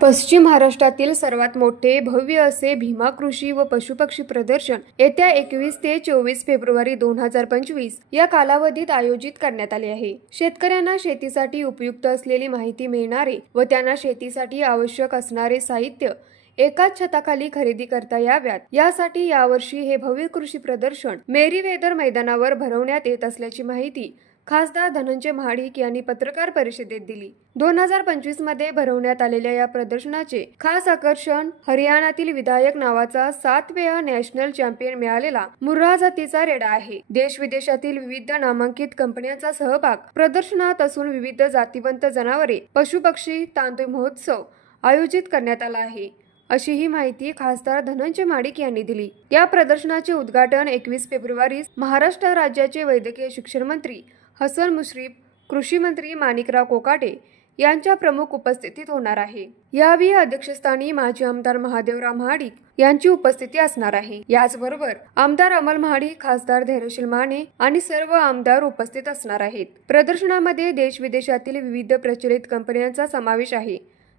पश्चिम महाराष्ट्रातील सर्वात मोठे भव्य असे भीमा कृषी व पशुपक्षी प्रदर्शन येत्या 21 ते 24 फेब्रुवारी 2025 या कालावधीत आयोजित करण्यात आले आहे। शेतकऱ्यांना शेतीसाठी उपयुक्त असलेली माहिती मिळणारे व त्यांना शेतीसाठी आवश्यक असणारे साहित्य एकाच छताखाली खरेदी करता याव्यात यासाठी यावर्षी हे भव्य कृषी प्रदर्शन मेरीवेदर मैदानावर भरवण्यात येत असल्याची माहिती खासदार धनंजय महाडिक यांनी पत्रकार परिषदेत दिली। 2025 मध्ये भरवण्यात आलेल्या या प्रदर्शनाचे खास आकर्षण हरियाणातील विधायक नावाचा 7 वेळा नॅशनल चॅम्पियन मिळालेला मुर्रा जातीचा रेडा आहे। देश विदेशातील विविध नामांकित कंपन्यांचा सहभाग प्रदर्शनात असून विविध जातीवंत जनावरे, पशुपक्षी, तांदूळ महोत्सव आयोजित करण्यात आला आहे, अशी ही माहिती खासदार धनंजय महाडिक यांनी दिली। या प्रदर्शनाचे उद्घाटन 21 फेब्रुवारी महाराष्ट्र राज्याचे वैद्यकीय शिक्षण मंत्री हसन मुश्रीफ, कृषी मंत्री माणिकराव कोकाटे यांच्या प्रमुख उपस्थितीत होणार आहे। यावेळी अध्यक्षस्थानी माजी आमदार महादेवराव महाडिक यांची उपस्थिती असणार आहे। याचबरोबर आमदार अमल महाडिक, खासदार धैर्यशील माने आणि सर्व आमदार उपस्थित असणार आहेत। प्रदर्शनामध्ये देश विदेशातील विविध प्रचलित कंपन्यांचा समावेश आहे।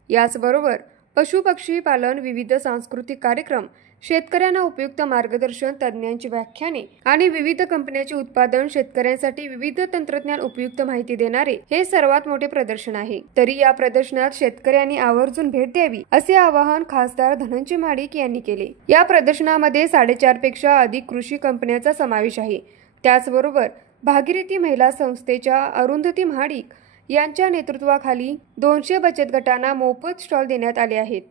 याचबरोबर पशुपक्षी पालन, विविध सांस्कृतिक कार्यक्रम, शेतकऱ्यांना उपयुक्त मार्गदर्शन, तज्ञांची व्याख्याने आणि विविध कंपन्यांचे उत्पादन, शेतकऱ्यांसाठी विविध तंत्रज्ञान उपयुक्त माहिती देणारे हे सर्वात मोठे प्रदर्शन आहे। तरी या प्रदर्शनात शेतकऱ्यांनी आवर्जून भेट द्यावी असे आवाहन खासदार धनंजय महाडिक यांनी केले। या प्रदर्शनामध्ये 4.5 पेक्षा अधिक कृषी कंपन्यांचा समावेश आहे। त्याचबरोबर भागीरथी महिला संस्थेच्या अरुंधती महाडिक यांच्या नेतृत्वाखाली 200 बचत गटांना मोफत स्टॉल देण्यात आले आहेत,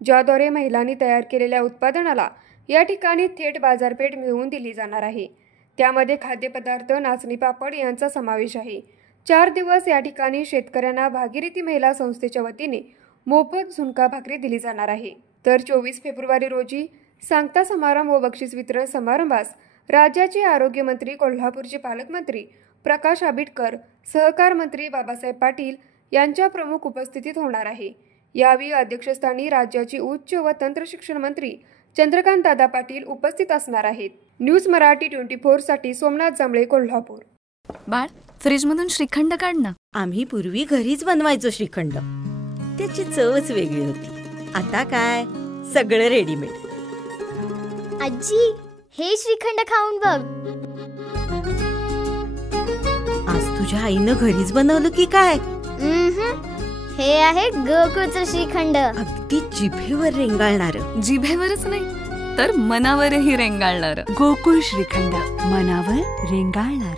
ज्याद्वारे महिलांनी तयार केलेल्या उत्पादनाला या ठिकाणी थेट बाजारपेठ मिळवून दिली जाणार आहे। त्यामध्ये खाद्यपदार्थ, नाचणी पापड यांचा समावेश आहे। 4 दिवस या ठिकाणी शेतकऱ्यांना भागीरथी महिला संस्थेच्या वतीने मोफत झुणका भाकरी दिली जाणार आहे। तर 24 फेब्रुवारी रोजी सांगता समारंभ व बक्षीस वितरण समारंभास राज्याचे आरोग्य मंत्री, कोल्हापूरचे पालकमंत्री प्रकाश आंबेडकर, सहकार मंत्री बाबासाहेब पाटील यांच्या प्रमुख उपस्थितीत होणार आहे। यावेळी अध्यक्षस्थानी राज्याचे उच्च व तंत्र शिक्षण मंत्री चंद्रकांत दादा पाटील उपस्थित असणार आहेत। न्यूज मराठी 24 साठी सोमनाथ जांभळे, कोल्हापूर। बाळ, फ्रीज मधून श्रीखंड काढ ना। आम्ही पूर्वी घरीच बनवायचो श्रीखंड, त्याची चवच वेगळी होती। आता काय सगळं रेडीमेड। आजी, हे श्रीखंड खाऊन बघ। आज तुझ्या आईनं घरीच बनवलं की काय? हे आहे गोकुळचं श्रीखंड, अगदी जिभेवर रेंगाळणार। जिभेवरच नाही तर मनावरही रेंगाळणार। गोकुळ श्रीखंड, मनावर रेंगाळणार।